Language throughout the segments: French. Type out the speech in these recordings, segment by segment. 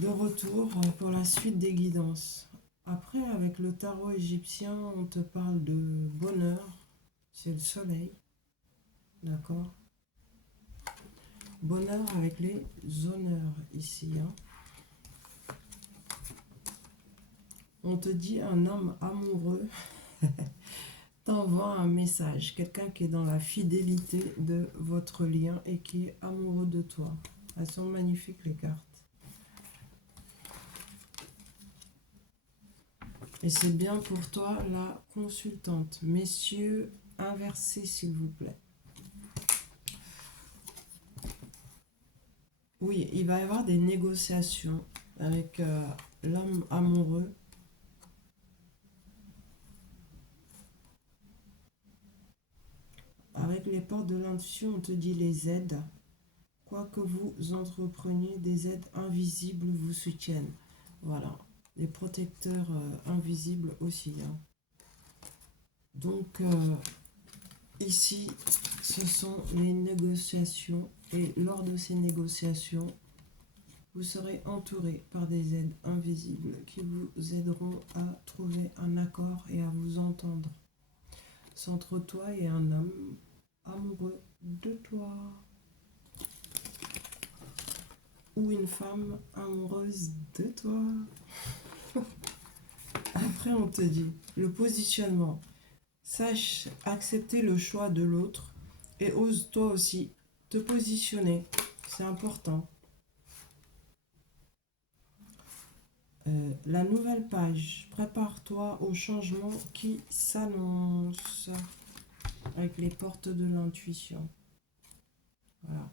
De retour pour la suite des guidances. Après, avec le tarot égyptien, on te parle de bonheur. C'est le soleil. D'accord? Bonheur avec les honneurs ici. Hein. On te dit un homme amoureux t'envoie un message. Quelqu'un qui est dans la fidélité de votre lien et qui est amoureux de toi. Elles sont magnifiques les cartes. Et c'est bien pour toi la consultante. Messieurs, inversez s'il vous plaît. Oui, il va y avoir des négociations avec l'homme amoureux. Avec les portes de l'intuition, on te dit les aides. Quoi que vous entrepreniez, des aides invisibles vous soutiennent. Voilà, les protecteurs invisibles aussi. Hein. Donc, ici, ce sont les négociations. Et lors de ces négociations, vous serez entouré par des aides invisibles qui vous aideront à trouver un accord et à vous entendre. C'est entre toi et un homme amoureux de toi. Ou une femme amoureuse de toi. Après, on te dit le positionnement. Sache accepter le choix de l'autre et ose toi aussi te positionner. C'est important. La nouvelle page. Prépare-toi au changement qui s'annonce avec les portes de l'intuition. Voilà.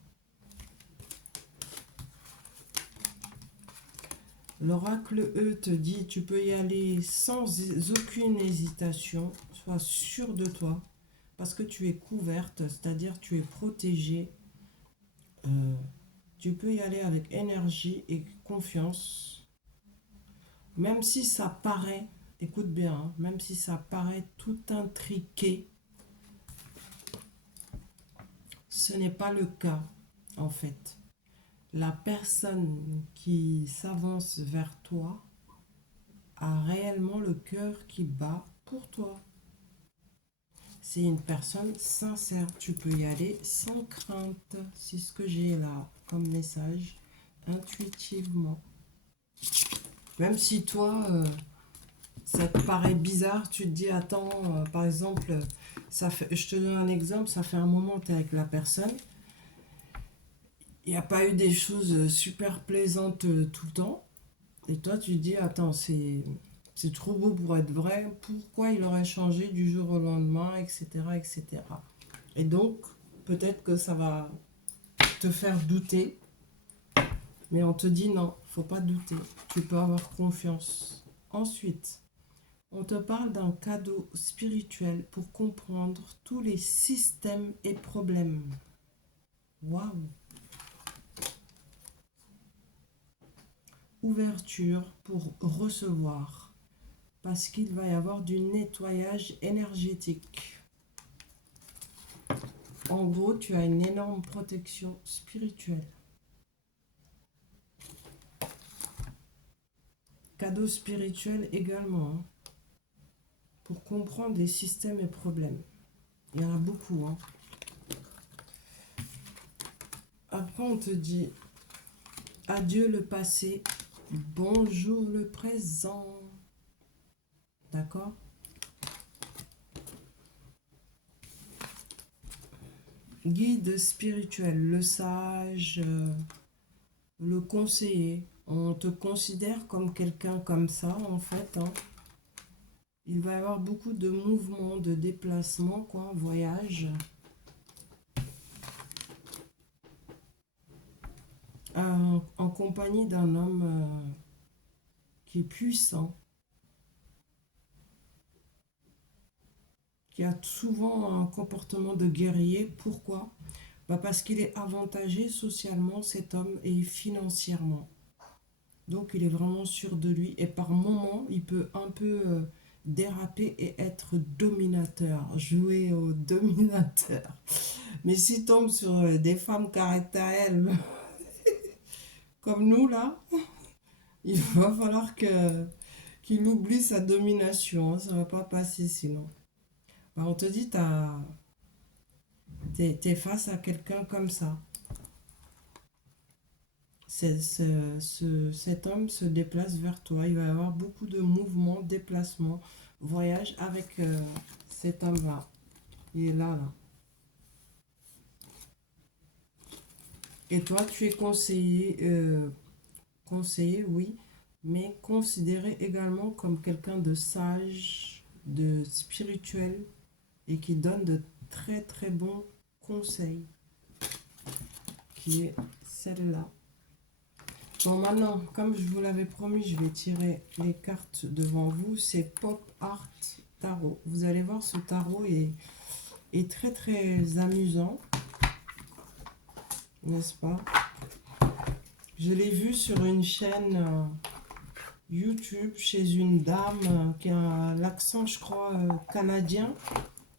L'oracle E te dit tu peux y aller sans aucune hésitation. Sois sûr de toi parce que tu es couverte, c'est-à-dire tu es protégée. Tu peux y aller avec énergie et confiance. Même si ça paraît, écoute bien, hein, même si ça paraît tout intriqué, ce n'est pas le cas en fait. La personne qui s'avance vers toi a réellement le cœur qui bat pour toi. C'est une personne sincère. Tu peux y aller sans crainte. C'est ce que j'ai là comme message, intuitivement. Même si toi, ça te paraît bizarre, tu te dis, attends, par exemple, je te donne un exemple, ça fait un moment que tu es avec la personne. Il n'y a pas eu des choses super plaisantes tout le temps. Et toi, tu te dis, attends, c'est trop beau pour être vrai. Pourquoi il aurait changé du jour au lendemain, etc., etc. Et donc, peut-être que ça va te faire douter. Mais on te dit non, faut pas douter. Tu peux avoir confiance. Ensuite, on te parle d'un cadeau spirituel pour comprendre tous les systèmes et problèmes. Waouh! Ouverture pour recevoir. Parce qu'il va y avoir du nettoyage énergétique. En gros, tu as une énorme protection spirituelle. Cadeau spirituel également. Hein, pour comprendre les systèmes et problèmes. Il y en a beaucoup. Hein. Après, on te dit adieu le passé, bonjour le présent. D'accord? Guide spirituel, le sage, le conseiller. On te considère comme quelqu'un comme ça, en fait. Hein. Il va y avoir beaucoup de mouvements, de déplacements, quoi, en voyage. En compagnie d'un homme qui est puissant, qui a souvent un comportement de guerrier. Pourquoi? Parce qu'il est avantagé socialement, cet homme, et financièrement. Donc il est vraiment sûr de lui et par moments, il peut un peu déraper et être dominateur, jouer au dominateur. Mais s'il tombe sur des femmes caractérielles comme nous là, Il va falloir qu'il oublie sa domination, hein, ça va pas passer sinon. Bah, on te dit, t'es face à quelqu'un comme ça. Cet homme se déplace vers toi. Il va y avoir beaucoup de mouvements, déplacements, voyage avec cet homme-là. Il est là, là. Et toi, tu es conseillé, oui, mais considéré également comme quelqu'un de sage, de spirituel et qui donne de très très bons conseils, qui est celle-là. Bon, maintenant, comme je vous l'avais promis, je vais tirer les cartes devant vous. C'est Pop Art Tarot. Vous allez voir, ce tarot est très très amusant, n'est-ce pas? Je l'ai vu sur une chaîne YouTube chez une dame qui a l'accent, je crois, canadien.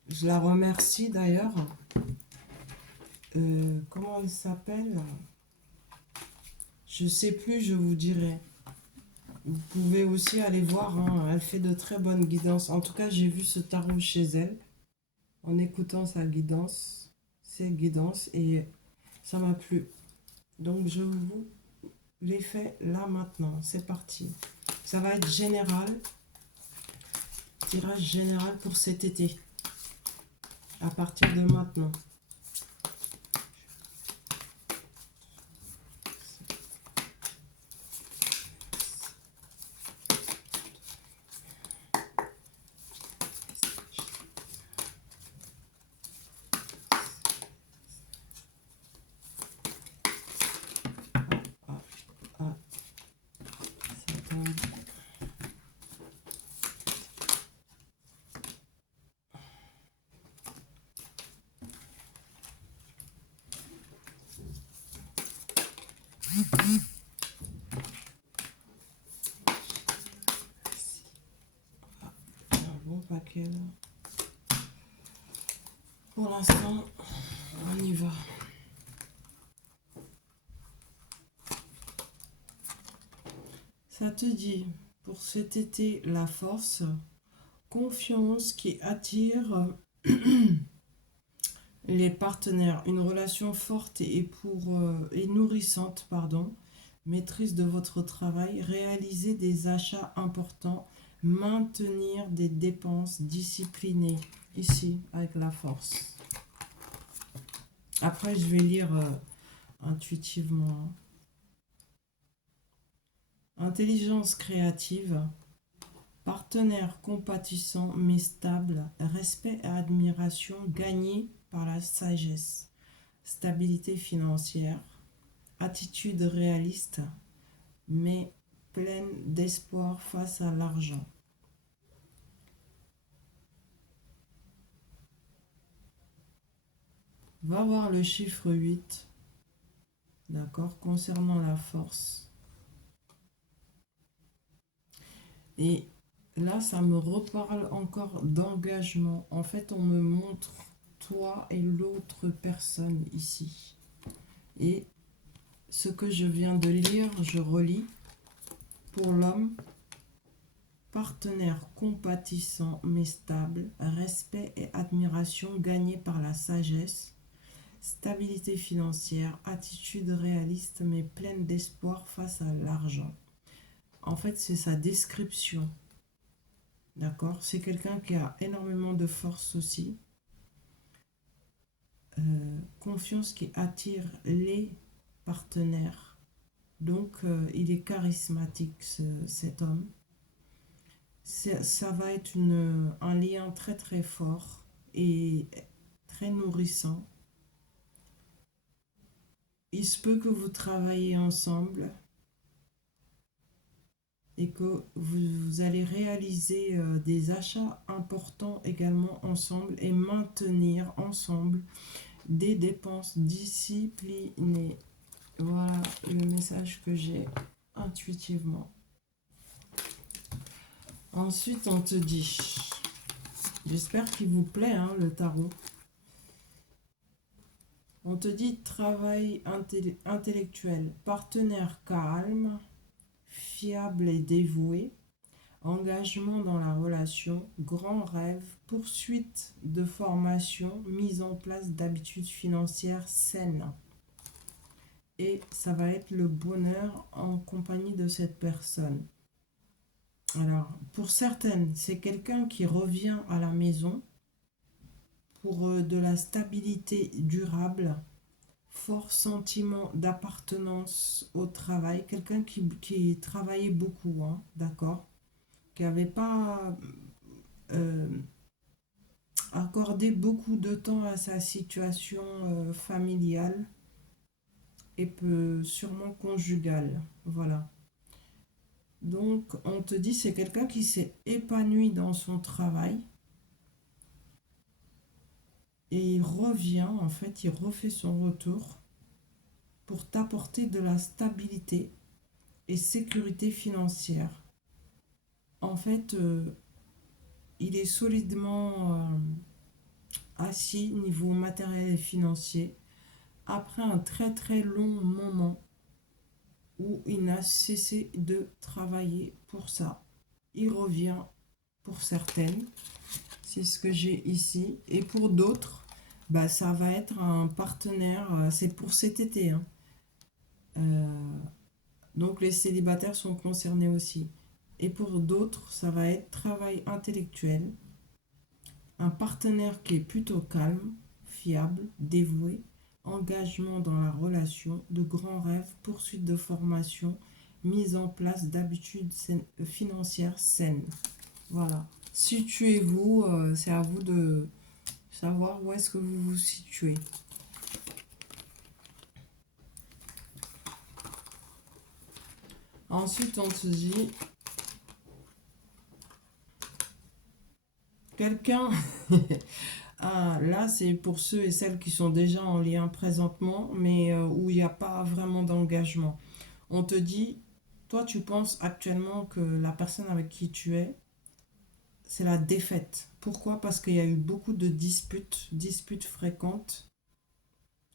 Je la remercie d'ailleurs. Comment elle s'appelle? Je sais plus, je vous dirai. Vous pouvez aussi aller voir, hein, elle fait de très bonnes guidances. En tout cas, j'ai vu ce tarot chez elle en écoutant ses guidances, et ça m'a plu. Donc, je vous les fais là maintenant. C'est parti. Ça va être général, tirage général pour cet été, à partir de maintenant. Ah, ah, ça tombe. Un bon paquet là. Pour l'instant, on y va. Ça te dit, pour cet été, la force, confiance qui attire les partenaires, une relation forte et nourrissante, pardon, maîtrise de votre travail, réaliser des achats importants, maintenir des dépenses disciplinées, ici, avec la force. Après, je vais lire intuitivement. Intelligence créative, partenaire compatissant mais stable, respect et admiration gagnés par la sagesse, stabilité financière, attitude réaliste mais pleine d'espoir face à l'argent. Va voir le chiffre 8, d'accord, concernant la force. Et là, ça me reparle encore d'engagement. En fait, on me montre toi et l'autre personne ici. Et ce que je viens de lire, je relis. Pour l'homme, partenaire compatissant mais stable, respect et admiration gagnés par la sagesse, stabilité financière, attitude réaliste mais pleine d'espoir face à l'argent. En fait, c'est sa description. D'accord? C'est quelqu'un qui a énormément de force aussi. Confiance qui attire les partenaires. Donc, il est charismatique, cet homme. Ça va être un lien très très fort et très nourrissant. Il se peut que vous travaillez ensemble et que vous allez réaliser des achats importants également ensemble et maintenir ensemble des dépenses disciplinées. Voilà le message que j'ai intuitivement. Ensuite, on te dit, j'espère qu'il vous plaît, hein, le tarot. On te dit travail intellectuel, partenaire calme, fiable et dévoué, engagement dans la relation, grand rêve, poursuite de formation, mise en place d'habitudes financières saines. Et ça va être le bonheur en compagnie de cette personne. Alors, pour certaines, c'est quelqu'un qui revient à la maison pour de la stabilité durable, fort sentiment d'appartenance au travail, quelqu'un qui travaillait beaucoup, hein, d'accord, qui n'avait pas euh, accordé beaucoup de temps à sa situation familiale et sûrement conjugale, voilà. Donc, on te dit, c'est quelqu'un qui s'est épanoui dans son travail et il revient, en fait, il refait son retour pour t'apporter de la stabilité et sécurité financière. En fait, il est solidement assis niveau matériel et financier après un très très long moment où il n'a cessé de travailler pour ça. Il revient pour certaines, c'est ce que j'ai ici, et pour d'autres, bah, ça va être un partenaire, c'est pour cet été, hein. Euh, donc les célibataires sont concernés aussi. Et pour d'autres, ça va être travail intellectuel, un partenaire qui est plutôt calme, fiable, dévoué, engagement dans la relation, de grands rêves, poursuite de formation, mise en place d'habitudes financières saines. Voilà. Situez-vous, c'est à vous de savoir où est-ce que vous vous situez. Ensuite, on se dit, quelqu'un, ah, là c'est pour ceux et celles qui sont déjà en lien présentement, mais où il n'y a pas vraiment d'engagement. On te dit, toi tu penses actuellement que la personne avec qui tu es, c'est la défaite. Pourquoi? Parce qu'il y a eu beaucoup de disputes fréquentes,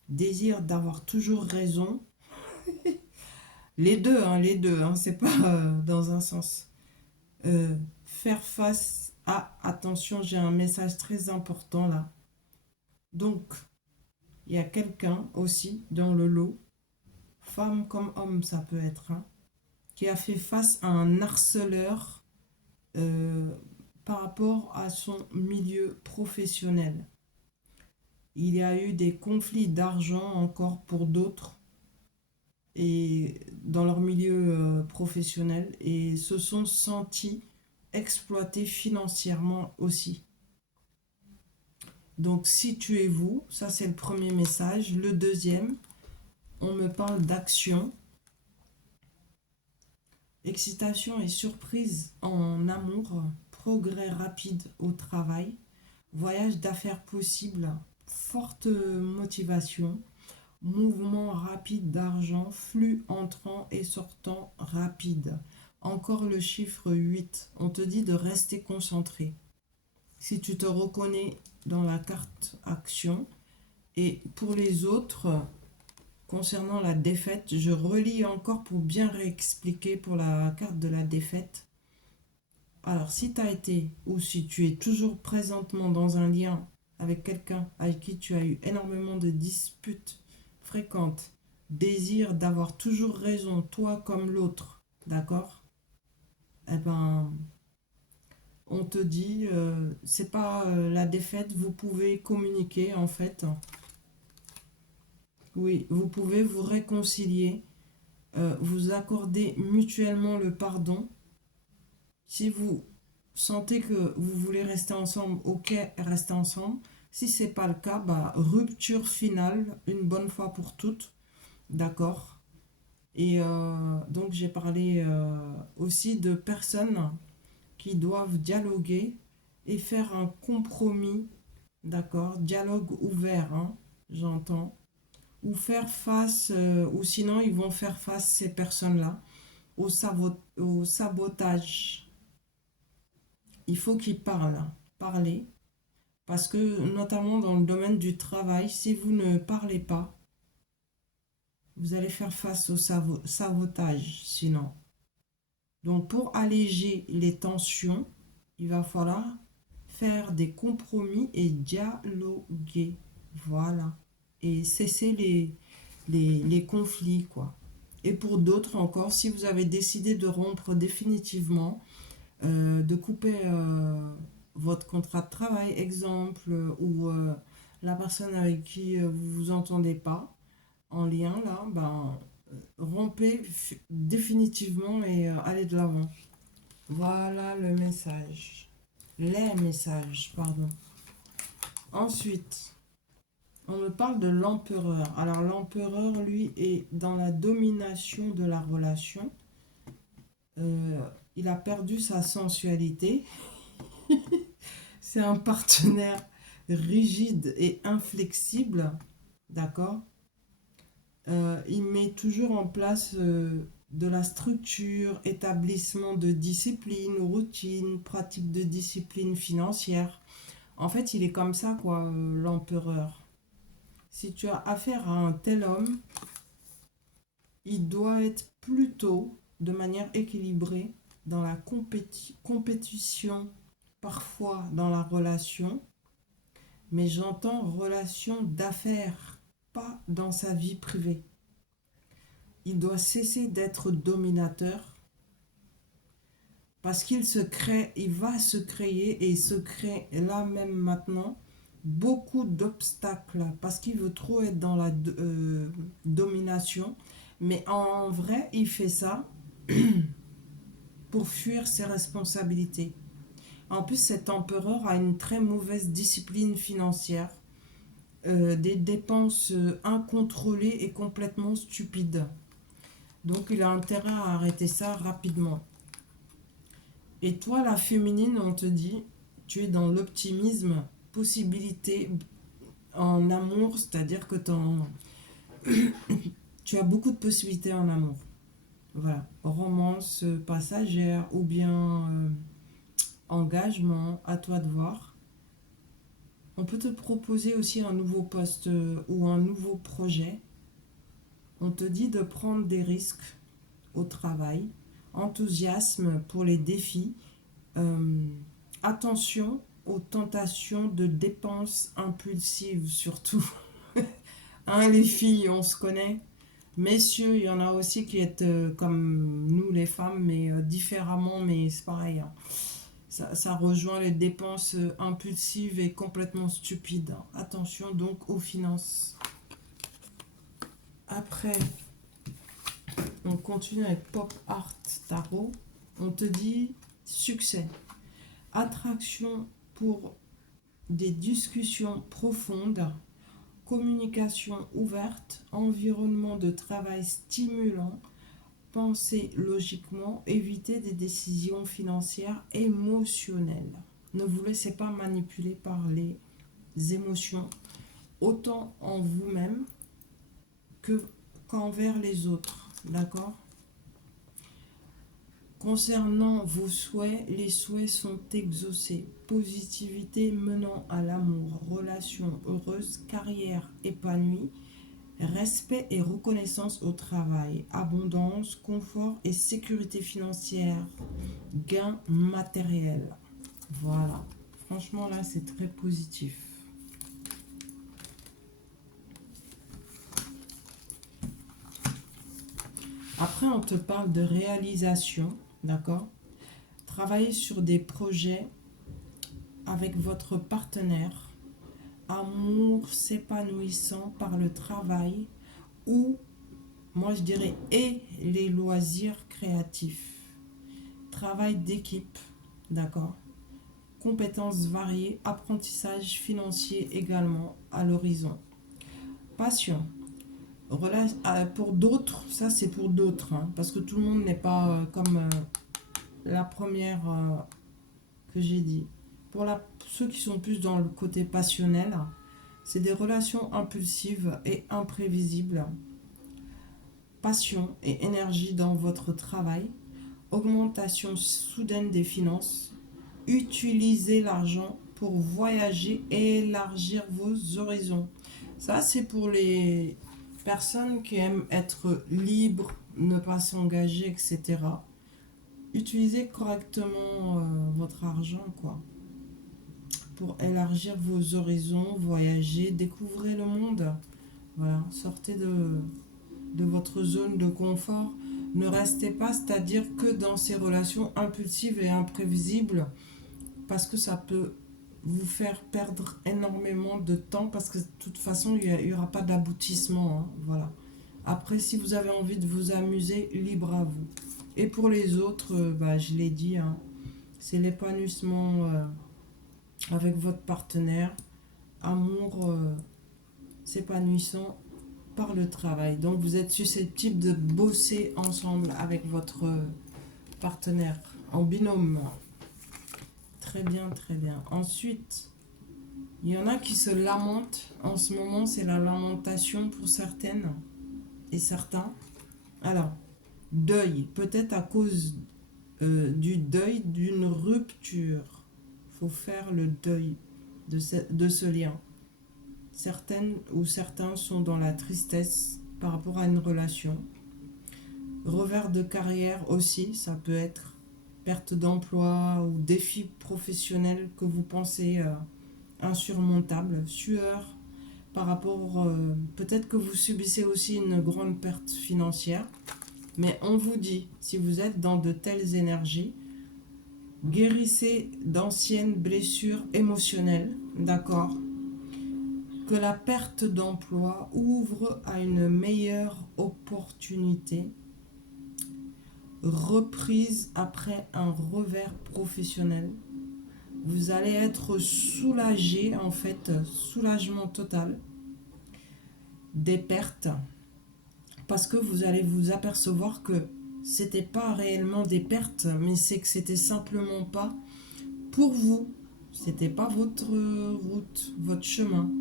désir d'avoir toujours raison. Les deux, hein, c'est pas dans un sens. Faire face à, attention, j'ai un message très important là. Donc, il y a quelqu'un aussi dans le lot, femme comme homme ça peut être, hein, qui a fait face à un harceleur euh, par rapport à son milieu professionnel. Il y a eu des conflits d'argent encore pour d'autres et dans leur milieu professionnel et se sont sentis exploités financièrement aussi. Donc situez-vous, ça c'est le premier message. Le deuxième, on me parle d'action, excitation et surprise en amour, progrès rapide au travail, voyage d'affaires possible, forte motivation, mouvement rapide d'argent, flux entrant et sortant rapide. Encore le chiffre 8. On te dit de rester concentré. Si tu te reconnais dans la carte action. Et pour les autres, concernant la défaite, je relis encore pour bien réexpliquer pour la carte de la défaite. Alors, si tu as été ou si tu es toujours présentement dans un lien avec quelqu'un avec qui tu as eu énormément de disputes fréquentes, désir d'avoir toujours raison, toi comme l'autre, d'accord? Eh ben, on te dit, c'est pas la défaite, vous pouvez communiquer en fait. Oui, vous pouvez vous réconcilier, vous accorder mutuellement le pardon. Si vous sentez que vous voulez rester ensemble, ok, restez ensemble. Si c'est pas le cas, bah, rupture finale, une bonne fois pour toutes, d'accord? Et donc j'ai parlé aussi de personnes qui doivent dialoguer et faire un compromis, d'accord? Dialogue ouvert, hein, j'entends. Ou faire face, ou sinon ils vont faire face, ces personnes-là, au sabotage. Il faut qu'ils parlez, parce que notamment dans le domaine du travail, si vous ne parlez pas, vous allez faire face au sabotage, sinon. Donc, pour alléger les tensions, il va falloir faire des compromis et dialoguer. Voilà. Et cesser les conflits, quoi. Et pour d'autres encore, si vous avez décidé de rompre définitivement, de couper votre contrat de travail, exemple, ou la personne avec qui vous vous entendez pas en lien, là, ben, rompez définitivement et allez de l'avant. Voilà le message. Les messages, pardon. Ensuite, on me parle de l'empereur. Alors l'empereur, lui, est dans la domination de la relation. Euh, il a perdu sa sensualité. C'est un partenaire rigide et inflexible. D'accord. Il met toujours en place de la structure, établissement de discipline, routine, pratique de discipline financière. En fait, il est comme ça, quoi, l'empereur. Si tu as affaire à un tel homme, il doit être plutôt de manière équilibrée dans la compétition, parfois dans la relation, mais j'entends relation d'affaires, pas dans sa vie privée. Il doit cesser d'être dominateur parce qu'il se crée, il va se créer et il se crée là même maintenant beaucoup d'obstacles parce qu'il veut trop être dans la domination. Mais en vrai, il fait ça pour fuir ses responsabilités. En plus, cet empereur a une très mauvaise discipline financière, des dépenses incontrôlées et complètement stupides. Donc, il a intérêt à arrêter ça rapidement. Et toi, la féminine, on te dit, tu es dans l'optimisme, possibilité en amour, c'est-à-dire que tu as beaucoup de possibilités en amour. Voilà, romance passagère ou bien engagement, à toi de voir. On peut te proposer aussi un nouveau poste ou un nouveau projet. On te dit de prendre des risques au travail, enthousiasme pour les défis, euh, attention aux tentations de dépenses impulsives surtout. Hein, les filles, on se connaît. Messieurs, il y en a aussi qui est comme nous les femmes, mais différemment, mais c'est pareil. Hein. Ça rejoint les dépenses impulsives et complètement stupides. Attention donc aux finances. Après, on continue avec Pop Art Tarot. On te dit succès, attraction pour des discussions profondes, communication ouverte, environnement de travail stimulant, penser logiquement, éviter des décisions financières émotionnelles. Ne vous laissez pas manipuler par les émotions, autant en vous-même qu'envers les autres. D'accord? Concernant vos souhaits, les souhaits sont exaucés. Positivité menant à l'amour, relation heureuse, carrière épanouie, respect et reconnaissance au travail, abondance, confort et sécurité financière, gain matériel. Voilà. Franchement, là, c'est très positif. Après, on te parle de réalisation, d'accord? Travailler sur des projets avec votre partenaire, amour s'épanouissant par le travail ou, moi je dirais, et les loisirs créatifs. Travail d'équipe, d'accord? Compétences variées, apprentissage financier également à l'horizon. Passion. Pour d'autres, ça c'est pour d'autres, hein, parce que tout le monde n'est pas comme la première que j'ai dit. Ceux qui sont plus dans le côté passionnel, c'est des relations impulsives et imprévisibles. Passion et énergie dans votre travail. Augmentation soudaine des finances. Utilisez l'argent pour voyager et élargir vos horizons. Ça, c'est pour les personnes qui aiment être libres, ne pas s'engager, etc. utilisez correctement votre argent, quoi. Pour élargir vos horizons, voyager, découvrez le monde. Voilà, sortez de votre zone de confort. Ne restez pas, c'est-à-dire que dans ces relations impulsives et imprévisibles, parce que ça peut vous faire perdre énormément de temps, parce que de toute façon, il n'y aura pas d'aboutissement. Hein, voilà. Après, si vous avez envie de vous amuser, libre à vous. Et pour les autres, bah, je l'ai dit, hein, c'est l'épanouissement avec votre partenaire, amour s'épanouissant par le travail. Donc vous êtes susceptible de bosser ensemble avec votre partenaire en binôme. Très bien, très bien. Ensuite, il y en a qui se lamentent. En ce moment, c'est la lamentation pour certaines et certains. Alors, deuil, peut-être à cause du deuil d'une rupture. Il faut faire le deuil de ce lien. Certaines ou certains sont dans la tristesse par rapport à une relation. Revers de carrière aussi, ça peut être perte d'emploi ou défi professionnel que vous pensez insurmontable. Sueur par rapport, peut-être que vous subissez aussi une grande perte financière. Mais on vous dit, si vous êtes dans de telles énergies, guérissez d'anciennes blessures émotionnelles, d'accord? Que la perte d'emploi ouvre à une meilleure opportunité, reprise après un revers professionnel. Vous allez être soulagé, en fait, soulagement total des pertes, parce que vous allez vous apercevoir que c'était pas réellement des pertes, mais c'est que c'était simplement pas pour vous, c'était pas votre route, votre chemin.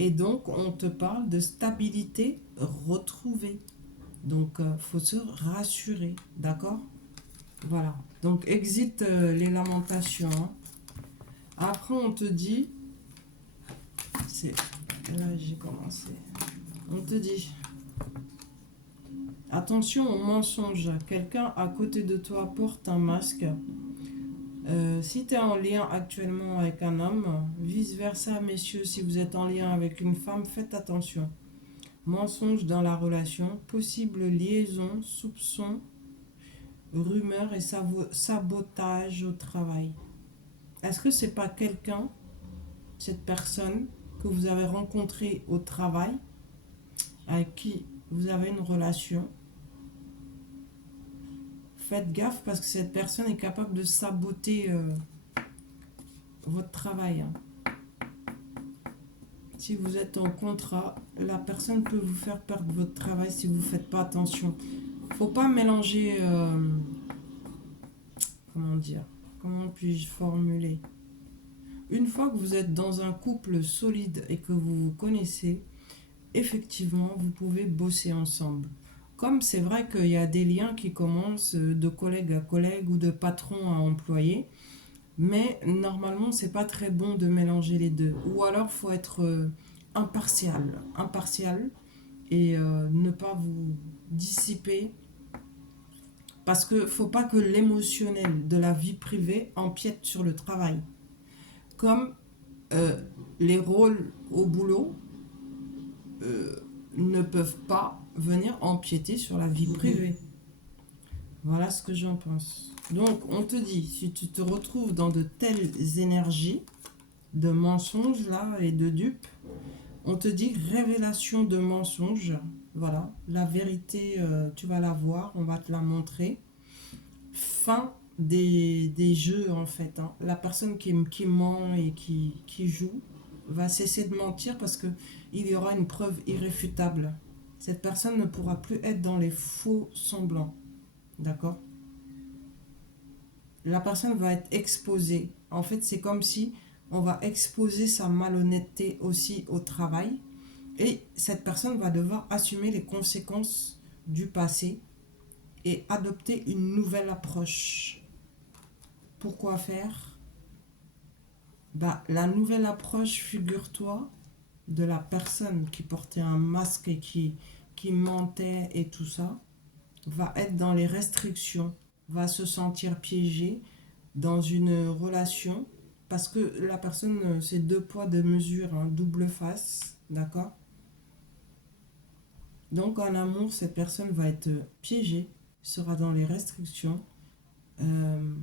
Et donc, on te parle de stabilité retrouvée. Donc, faut se rassurer, d'accord? Voilà. Donc, exit les lamentations. Hein. Après, on te dit, c'est là j'ai commencé. On te dit, attention aux mensonges. Quelqu'un à côté de toi porte un masque. Si tu es en lien actuellement avec un homme, vice-versa, messieurs, si vous êtes en lien avec une femme, faites attention. Mensonges dans la relation, possible liaison, soupçon, rumeurs et sabotage au travail. Est-ce que c'est pas quelqu'un, cette personne que vous avez rencontrée au travail, avec qui vous avez une relation? Faites gaffe parce que cette personne est capable de saboter votre travail. Hein. Si vous êtes en contrat, la personne peut vous faire perdre votre travail si vous ne faites pas attention. Faut pas mélanger, comment dire, comment puis-je formuler? Une fois que vous êtes dans un couple solide et que vous vous connaissez, effectivement, vous pouvez bosser ensemble. Comme c'est vrai qu'il y a des liens qui commencent de collègue à collègue ou de patron à employé, mais normalement, c'est pas très bon de mélanger les deux. Ou alors, faut être impartial et ne pas vous dissiper. Parce que faut pas que l'émotionnel de la vie privée empiète sur le travail. Comme les rôles au boulot euh, ne peuvent pas venir empiéter sur la vie privée. Voilà ce que j'en pense. Donc, on te dit, si tu te retrouves dans de telles énergies de mensonges là et de dupes, on te dit révélation de mensonges. Voilà, la vérité, tu vas la voir, on va te la montrer. Fin des jeux en fait. Hein. La personne qui ment et qui joue va cesser de mentir parce que il y aura une preuve irréfutable. Cette personne ne pourra plus être dans les faux semblants. D'accord? La personne va être exposée. En fait, c'est comme si on va exposer sa malhonnêteté aussi au travail. Et cette personne va devoir assumer les conséquences du passé et adopter une nouvelle approche. Pourquoi faire? Bah, la nouvelle approche, figure-toi, de la personne qui portait un masque et qui mentait et tout ça, va être dans les restrictions. va se sentir piégé dans une relation parce que la personne, c'est deux poids, deux mesures, hein, double face, d'accord? Donc en amour, cette personne va être piégée, sera dans les restrictions. Euh,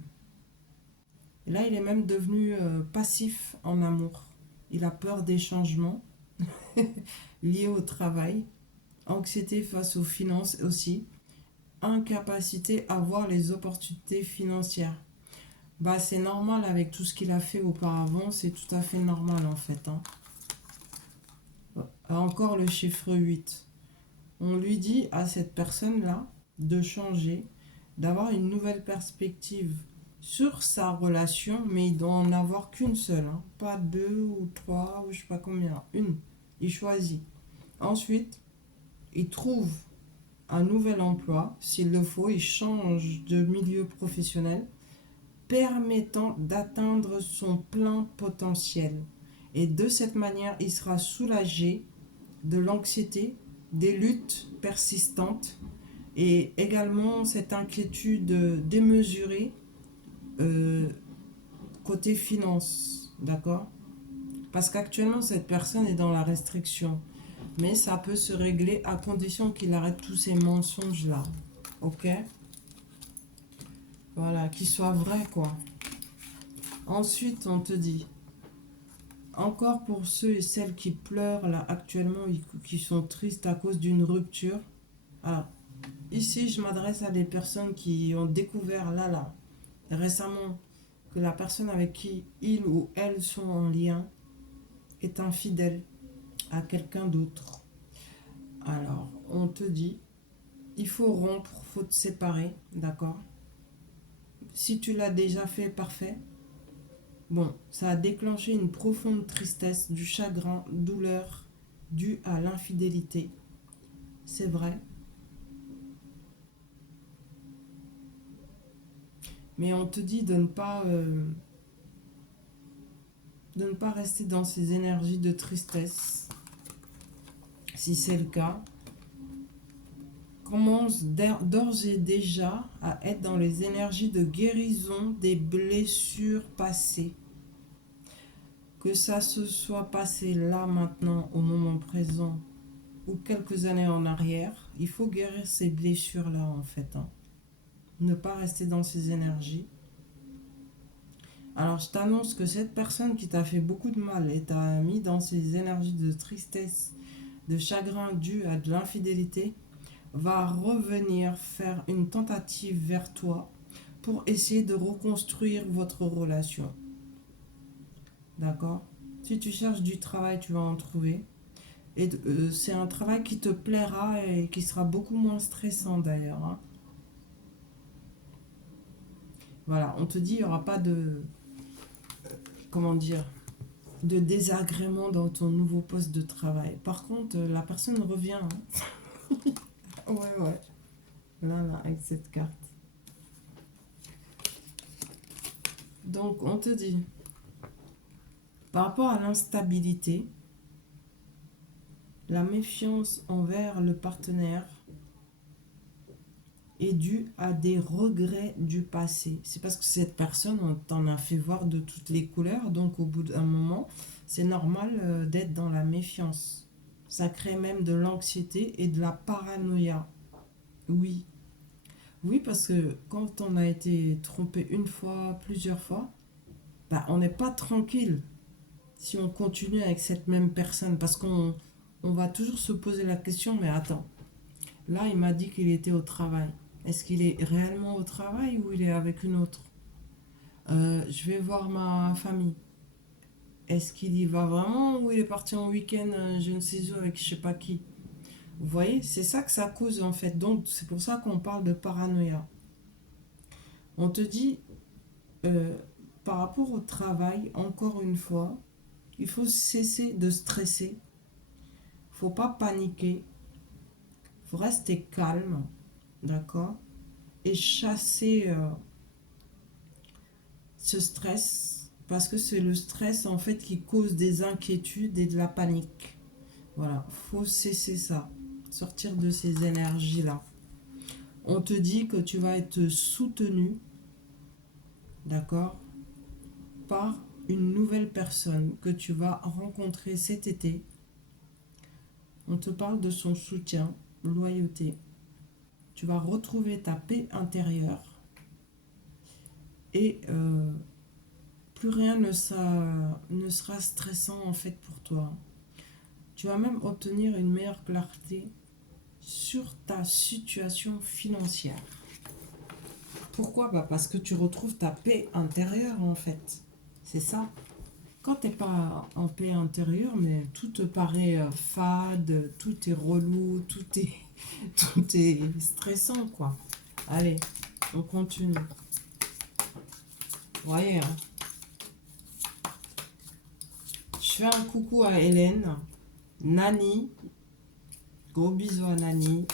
et là, il est même devenu passif en amour. Il a peur des changements liés au travail, anxiété face aux finances aussi, incapacité à voir les opportunités financières. Bah, c'est normal avec tout ce qu'il a fait auparavant, c'est tout à fait normal en fait, hein. Encore le chiffre 8. On lui dit à cette personne-là de changer, d'avoir une nouvelle perspective sur sa relation, mais il doit en avoir qu'une seule, hein. Pas deux ou trois ou je sais pas combien, une. Il choisit. Ensuite, il trouve un nouvel emploi, s'il le faut, il change de milieu professionnel, permettant d'atteindre son plein potentiel. Et de cette manière, il sera soulagé de l'anxiété, des luttes persistantes et également cette inquiétude démesurée euh, côté finance, d'accord? Parce qu'actuellement, cette personne est dans la restriction. Mais ça peut se régler à condition qu'il arrête tous ces mensonges-là. Ok? Voilà, qu'ils soient vrais, quoi. Ensuite, on te dit, encore pour ceux et celles qui pleurent là actuellement, qui sont tristes à cause d'une rupture. Alors, ici, je m'adresse à des personnes qui ont découvert là, récemment, que la personne avec qui ils ou elles sont en lien est infidèle à quelqu'un d'autre. Alors, on te dit, il faut rompre, il faut te séparer, d'accord? Si tu l'as déjà fait, parfait. Bon, ça a déclenché une profonde tristesse, du chagrin, douleur due à l'infidélité. C'est vrai. Mais on te dit de ne pas rester dans ces énergies de tristesse. Si c'est le cas, commence d'ores et déjà à être dans les énergies de guérison des blessures passées. Que ça se soit passé là, maintenant, au moment présent, ou quelques années en arrière, il faut guérir ces blessures-là, en fait, hein. Ne pas rester dans ces énergies. Alors, je t'annonce que cette personne qui t'a fait beaucoup de mal et t'a mis dans ces énergies de tristesse, de chagrin dû à de l'infidélité, va revenir faire une tentative vers toi pour essayer de reconstruire votre relation. D'accord? Si tu cherches du travail, tu vas en trouver. Et c'est un travail qui te plaira et qui sera beaucoup moins stressant d'ailleurs, hein. Voilà, on te dit, il n'y aura pas de, comment dire, de désagrément dans ton nouveau poste de travail. Par contre, la personne revient, hein. Ouais, ouais. Là, avec cette carte. Donc, on te dit, par rapport à l'instabilité, la méfiance envers le partenaire est due à des regrets du passé. C'est parce que cette personne, on t'en a fait voir de toutes les couleurs, donc au bout d'un moment, c'est normal d'être dans la méfiance. Ça crée même de l'anxiété et de la paranoïa. Oui. Oui, parce que quand on a été trompé une fois, plusieurs fois, bah, on n'est pas tranquille si on continue avec cette même personne. Parce qu'on va toujours se poser la question, mais attends, là il m'a dit qu'il était au travail. Est-ce qu'il est réellement au travail ou il est avec une autre? Je vais voir ma famille. Est-ce qu'il y va vraiment ou il est parti en week-end, je ne sais où, avec je sais pas qui? Vous voyez, c'est ça que ça cause en fait. Donc c'est pour ça qu'on parle de paranoïa. On te dit, euh, par rapport au travail, encore une fois, il faut cesser de stresser. Il faut pas paniquer. Il faut rester calme, d'accord? Et chasser ce stress, parce que c'est le stress en fait qui cause des inquiétudes et de la panique. Voilà, faut cesser ça, sortir de ces énergies-là. On te dit que tu vas être soutenu, d'accord, par une nouvelle personne que tu vas rencontrer cet été. On te parle de son soutien, loyauté. Tu vas retrouver ta paix intérieure et plus rien ne sera stressant en fait pour toi. Tu vas même obtenir une meilleure clarté sur ta situation financière. Pourquoi? Parce que tu retrouves ta paix intérieure en fait. C'est ça. Quand tu n'es pas en paix intérieure, mais tout te paraît fade, tout est relou, tout est stressant quoi. Allez, on continue. Vous voyez, hein. Je fais un coucou à Hélène, Nani, gros bisous à Nani,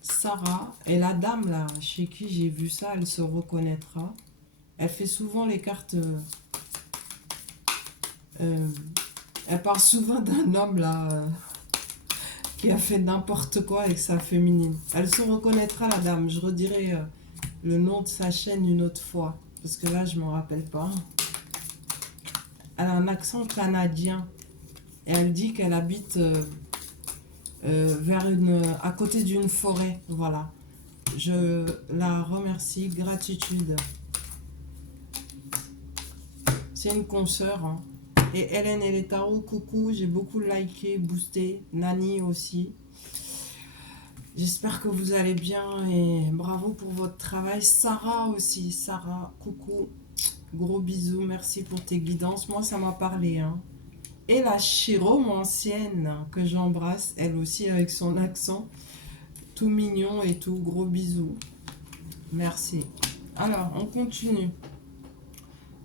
Sarah, et la dame là, chez qui j'ai vu ça, elle se reconnaîtra. Elle fait souvent les cartes. Elle parle souvent d'un homme là qui a fait n'importe quoi avec sa féminine. Elle se reconnaîtra la dame. Je redirai le nom de sa chaîne une autre fois. Parce que là, je ne m'en rappelle pas. Elle a un accent canadien. Et elle dit qu'elle habite à côté d'une forêt. Voilà. Je la remercie. Gratitude. C'est une consoeur. Hein. Et Hélène et les tarots, coucou. J'ai beaucoup liké, boosté. Nani aussi. J'espère que vous allez bien et bravo pour votre travail. Sarah aussi. Sarah, coucou. Gros bisous. Merci pour tes guidances. Moi, ça m'a parlé. Hein. Et la chiromancienne que j'embrasse, elle aussi avec son accent tout mignon et tout. Gros bisous. Merci. Alors, on continue.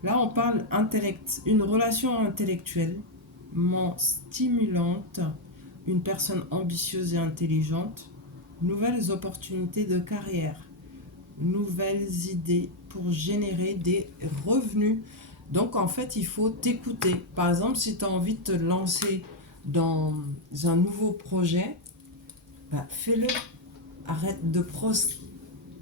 Là, on parle intellect. Une relation intellectuellement stimulante. Une personne ambitieuse et intelligente. Nouvelles opportunités de carrière. Nouvelles idées pour générer des revenus. Donc, en fait, il faut t'écouter. Par exemple, si tu as envie de te lancer dans un nouveau projet, fais-le. Arrête de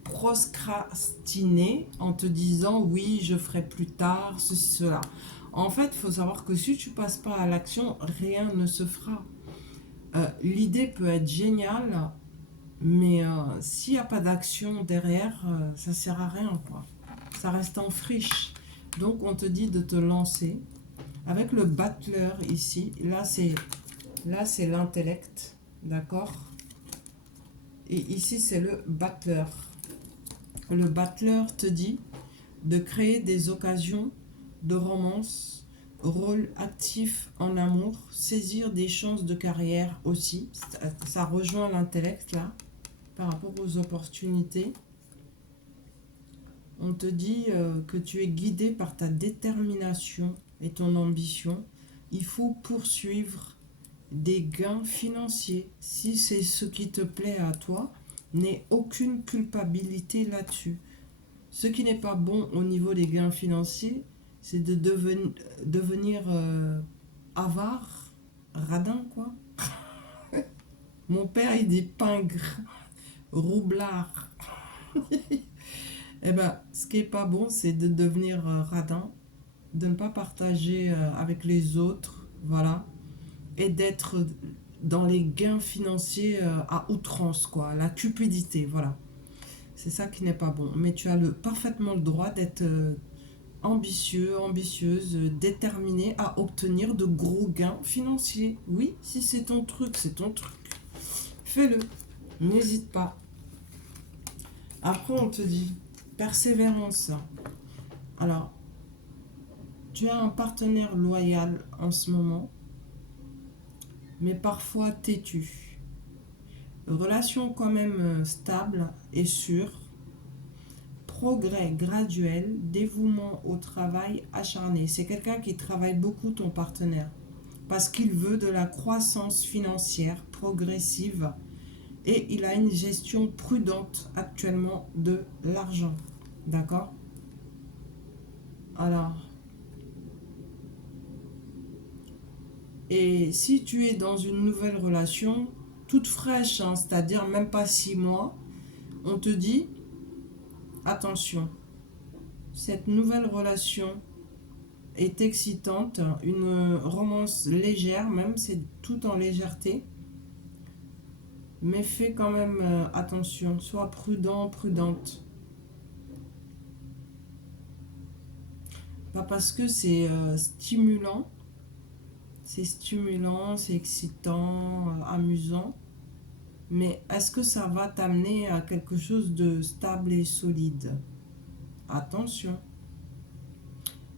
procrastiner en te disant oui, je ferai plus tard, ceci, cela. En fait, il faut savoir que si tu passes pas à l'action, rien ne se fera. L'idée peut être géniale, mais s'il n'y a pas d'action derrière, ça ne sert à rien, quoi. Ça reste en friche. Donc, on te dit de te lancer. Avec le battleur ici, là, c'est l'intellect, d'accord? Et ici, c'est le battleur. Le battleur te dit de créer des occasions de romance, rôle actif en amour, saisir des chances de carrière aussi. Ça rejoint l'intellect, là, par rapport aux opportunités. On te dit que tu es guidé par ta détermination et ton ambition. Il faut poursuivre des gains financiers. Si c'est ce qui te plaît à toi, n'aie aucune culpabilité là-dessus. Ce qui n'est pas bon au niveau des gains financiers, c'est de devenir avare, radin, quoi. Mon père, il dit pingre, roublard. Eh ben, ce qui est pas bon, c'est de devenir radin, de ne pas partager avec les autres, voilà, et d'être dans les gains financiers à outrance, quoi, la cupidité, voilà. C'est ça qui n'est pas bon. Mais tu as parfaitement le droit d'être ambitieux, ambitieuse, déterminé à obtenir de gros gains financiers. Oui, si c'est ton truc, c'est ton truc. Fais-le, n'hésite pas. Après, on te dit persévérance. Alors, tu as un partenaire loyal en ce moment, mais parfois têtu. Relation quand même stable et sûre. Progrès graduel, dévouement au travail acharné. C'est quelqu'un qui travaille beaucoup, ton partenaire, parce qu'il veut de la croissance financière progressive et il a une gestion prudente actuellement de l'argent. D'accord? Alors, et si tu es dans une nouvelle relation, toute fraîche, hein, c'est-à-dire même pas 6 mois, On te dit, attention, cette nouvelle relation est excitante, une romance légère, même c'est tout en légèreté. Mais fais quand même attention, sois prudent, prudente. Pas parce que c'est stimulant, c'est excitant, amusant, mais est-ce que ça va t'amener à quelque chose de stable et solide? Attention.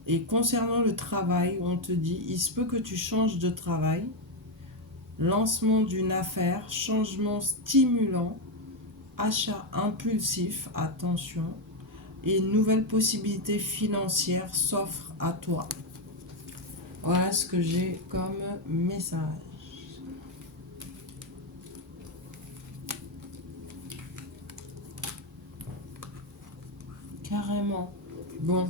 Et concernant le travail, on te dit, il se peut que tu changes de travail, lancement d'une affaire, changement stimulant, achat impulsif, attention, et une nouvelle possibilité financière s'offre à toi. Voilà ce que j'ai comme message. Carrément. Bon,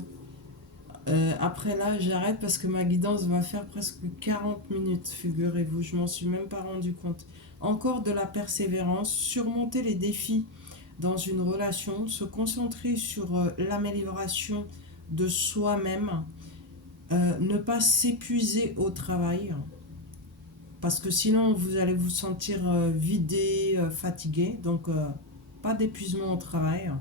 après là, j'arrête parce que ma guidance va faire presque 40 minutes, figurez-vous. Je m'en suis même pas rendu compte. Encore de la persévérance, surmonter les défis dans une relation, se concentrer sur l'amélioration de soi-même, ne pas s'épuiser au travail, parce que sinon vous allez vous sentir vidé, fatigué. Donc, pas d'épuisement au travail,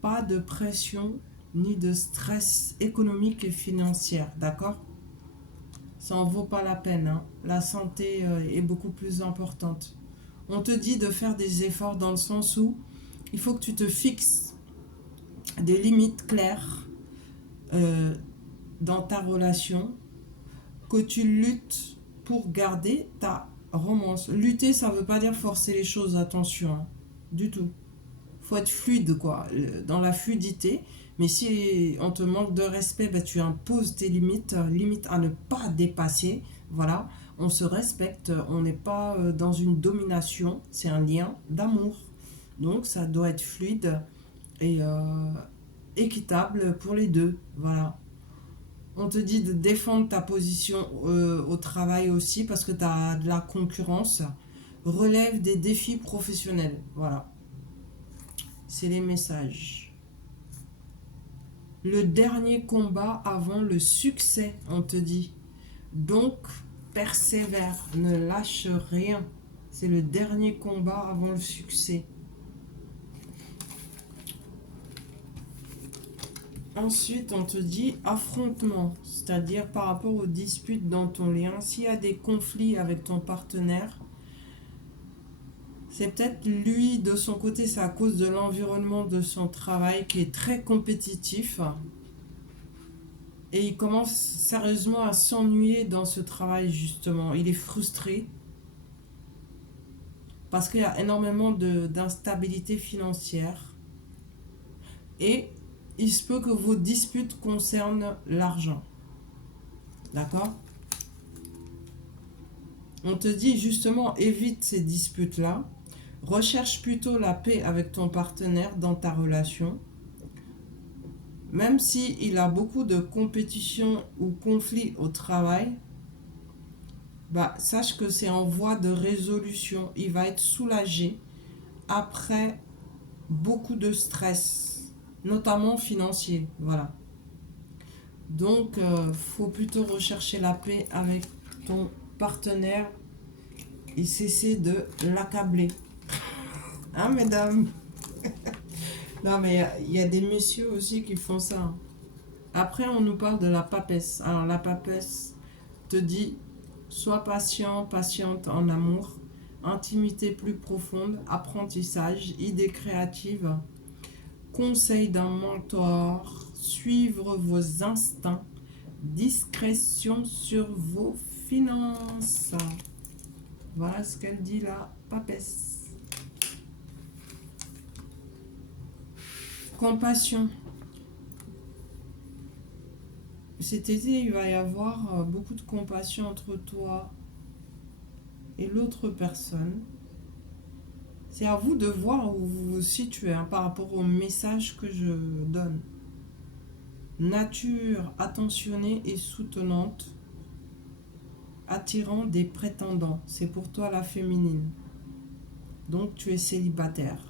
pas de pression ni de stress économique et financier, d'accord? Ça en vaut pas la peine, hein. La santé est beaucoup plus importante. On te dit de faire des efforts dans le sens où il faut que tu te fixes des limites claires euh, dans ta relation, que tu luttes pour garder ta romance. Lutter, ça ne veut pas dire forcer les choses, attention, hein, du tout. Faut être fluide, quoi, dans la fluidité. Mais si on te manque de respect, ben, tu imposes tes limites, limites à ne pas dépasser. Voilà, on se respecte, on n'est pas dans une domination, c'est un lien d'amour. Donc ça doit être fluide et équitable pour les deux. Voilà. On te dit de défendre ta position au travail aussi parce que tu as de la concurrence. Relève des défis professionnels. Voilà. C'est les messages. Le dernier combat avant le succès, on te dit. Donc, persévère, ne lâche rien. C'est le dernier combat avant le succès. Ensuite, on te dit affrontement, c'est-à-dire par rapport aux disputes dans ton lien. S'il y a des conflits avec ton partenaire, c'est peut-être lui, de son côté, c'est à cause de l'environnement de son travail qui est très compétitif. Et il commence sérieusement à s'ennuyer dans ce travail, justement. Il est frustré parce qu'il y a énormément d'instabilité financière. Et il se peut que vos disputes concernent l'argent. D'accord? On te dit justement, évite ces disputes-là. Recherche plutôt la paix avec ton partenaire dans ta relation. Même s'il a beaucoup de compétition ou conflits au travail, bah, sache que c'est en voie de résolution. Il va être soulagé après beaucoup de stress, notamment financier. Voilà. Donc, faut plutôt rechercher la paix avec ton partenaire et cesser de l'accabler. Hein, mesdames? Non, mais il y a des messieurs aussi qui font ça. Après, on nous parle de la papesse. Alors, la papesse te dit, sois patient, patiente en amour, intimité plus profonde, apprentissage, idées créatives, conseil d'un mentor, suivre vos instincts, discrétion sur vos finances. Voilà ce qu'elle dit là, papesse. Compassion. Cet été, il va y avoir beaucoup de compassion entre toi et l'autre personne. C'est à vous de voir où vous vous situez, hein, par rapport au message que je donne. Nature attentionnée et soutenante, attirant des prétendants. C'est pour toi la féminine. Donc tu es célibataire.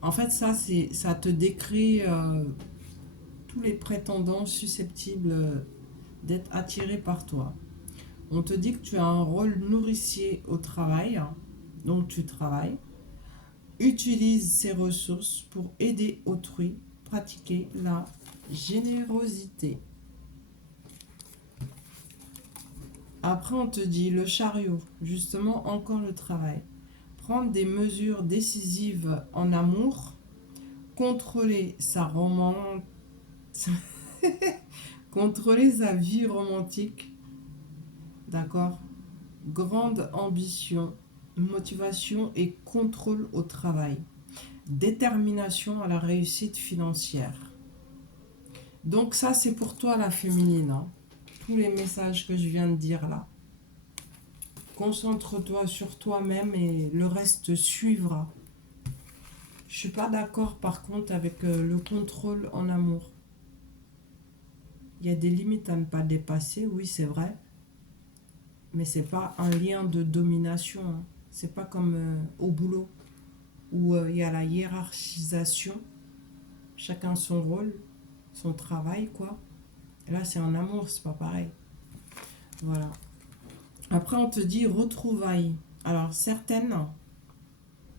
En fait, ça te décrit tous les prétendants susceptibles d'être attirés par toi. On te dit que tu as un rôle nourricier au travail, donc tu travailles. Utilise ces ressources pour aider autrui, pratiquer la générosité. Après, on te dit le chariot, justement, encore le travail. Prendre des mesures décisives en amour, contrôler sa romance, contrôler sa vie romantique, d'accord? Grande ambition, motivation et contrôle au travail. Détermination à la réussite financière. Donc ça, c'est pour toi la féminine, hein. Tous les messages que je viens de dire là. Concentre-toi sur toi-même et le reste suivra. Je suis pas d'accord par contre avec le contrôle en amour. Il y a des limites à ne pas dépasser, oui c'est vrai, mais c'est pas un lien de domination, hein. C'est pas comme au boulot où il y a la hiérarchisation, chacun son rôle, son travail quoi. Et là c'est en amour, c'est pas pareil. Voilà. Après on te dit retrouvailles. Alors certaines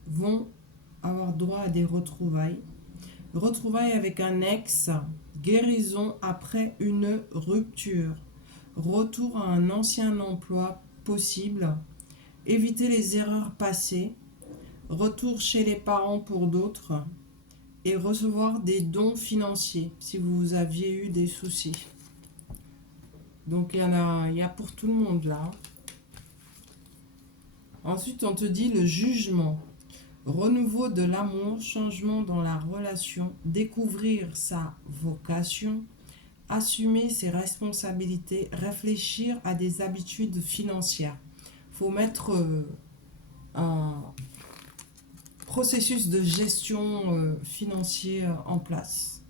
vont avoir droit à des retrouvailles. Retrouvailles avec un ex, guérison après une rupture, retour à un ancien emploi possible, éviter les erreurs passées, retour chez les parents pour d'autres et recevoir des dons financiers si vous aviez eu des soucis. Donc il y a pour tout le monde là. Ensuite on te dit le jugement. Renouveau de l'amour, changement dans la relation, découvrir sa vocation, assumer ses responsabilités, réfléchir à des habitudes financières. Il faut mettre un processus de gestion financier en place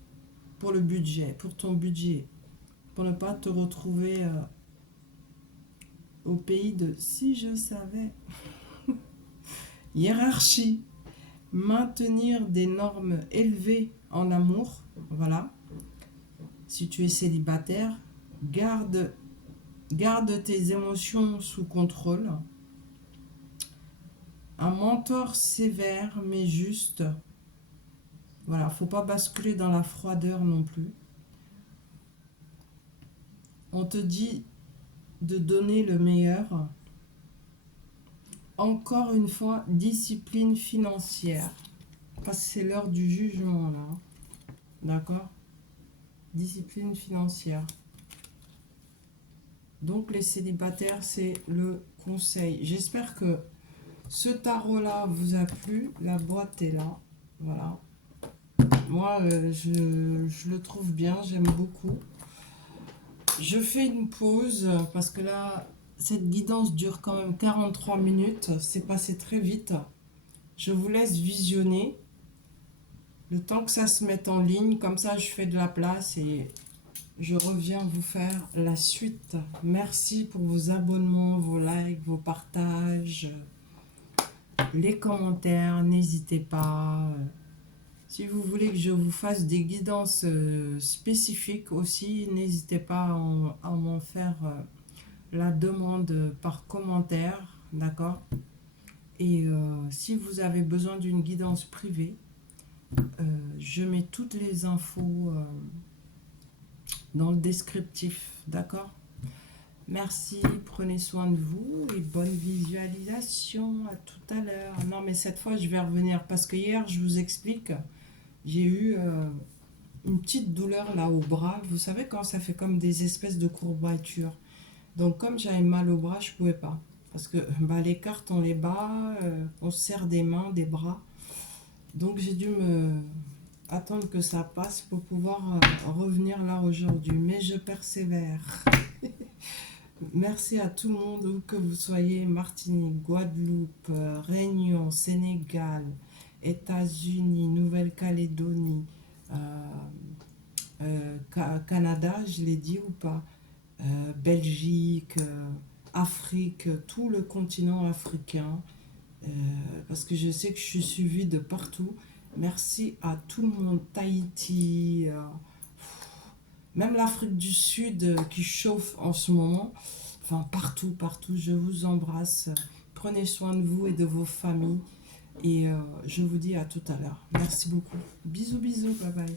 pour le budget, pour ton budget, pour ne pas te retrouver au pays de si je savais. Hiérarchie. Maintenir des normes élevées en amour, voilà. Si tu es célibataire, garde tes émotions sous contrôle. Un mentor sévère mais juste. Voilà, faut pas basculer dans la froideur non plus. On te dit de donner le meilleur. Encore une fois, discipline financière. Parce que c'est l'heure du jugement là. D'accord? Discipline financière. Donc les célibataires, c'est le conseil. J'espère que ce tarot-là vous a plu. La boîte est là. Voilà. Moi, je le trouve bien. J'aime beaucoup. Je fais une pause parce que là, cette guidance dure quand même 43 minutes. C'est passé très vite. Je vous laisse visionner. Le temps que ça se mette en ligne. Comme ça, je fais de la place et je reviens vous faire la suite. Merci pour vos abonnements, vos likes, vos partages, les commentaires. N'hésitez pas. Si vous voulez que je vous fasse des guidances spécifiques aussi, n'hésitez pas à m'en faire la demande par commentaire. D'accord? Et si vous avez besoin d'une guidance privée, je mets toutes les infos dans le descriptif. D'accord? Merci, prenez soin de vous et bonne visualisation. À tout à l'heure. Non, mais cette fois, je vais revenir parce que hier, je vous explique, j'ai eu une petite douleur là au bras. Vous savez, quand ça fait comme des espèces de courbatures. Donc, comme j'avais mal au bras, je ne pouvais pas. Parce que bah, les cartes, on les bat, on se serre des mains, des bras. Donc, j'ai dû attendre que ça passe pour pouvoir revenir là aujourd'hui. Mais je persévère. Merci à tout le monde, où que vous soyez, Martinique, Guadeloupe, Réunion, Sénégal, États-Unis, Nouvelle-Calédonie, Canada, je l'ai dit ou pas, Belgique, Afrique, tout le continent africain, parce que je sais que je suis suivie de partout. Merci à tout le monde, Tahiti, même l'Afrique du Sud qui chauffe en ce moment. Enfin, partout, partout, je vous embrasse. Prenez soin de vous et de vos familles. Et je vous dis à tout à l'heure. Merci beaucoup. Bisous, bisous. Bye bye.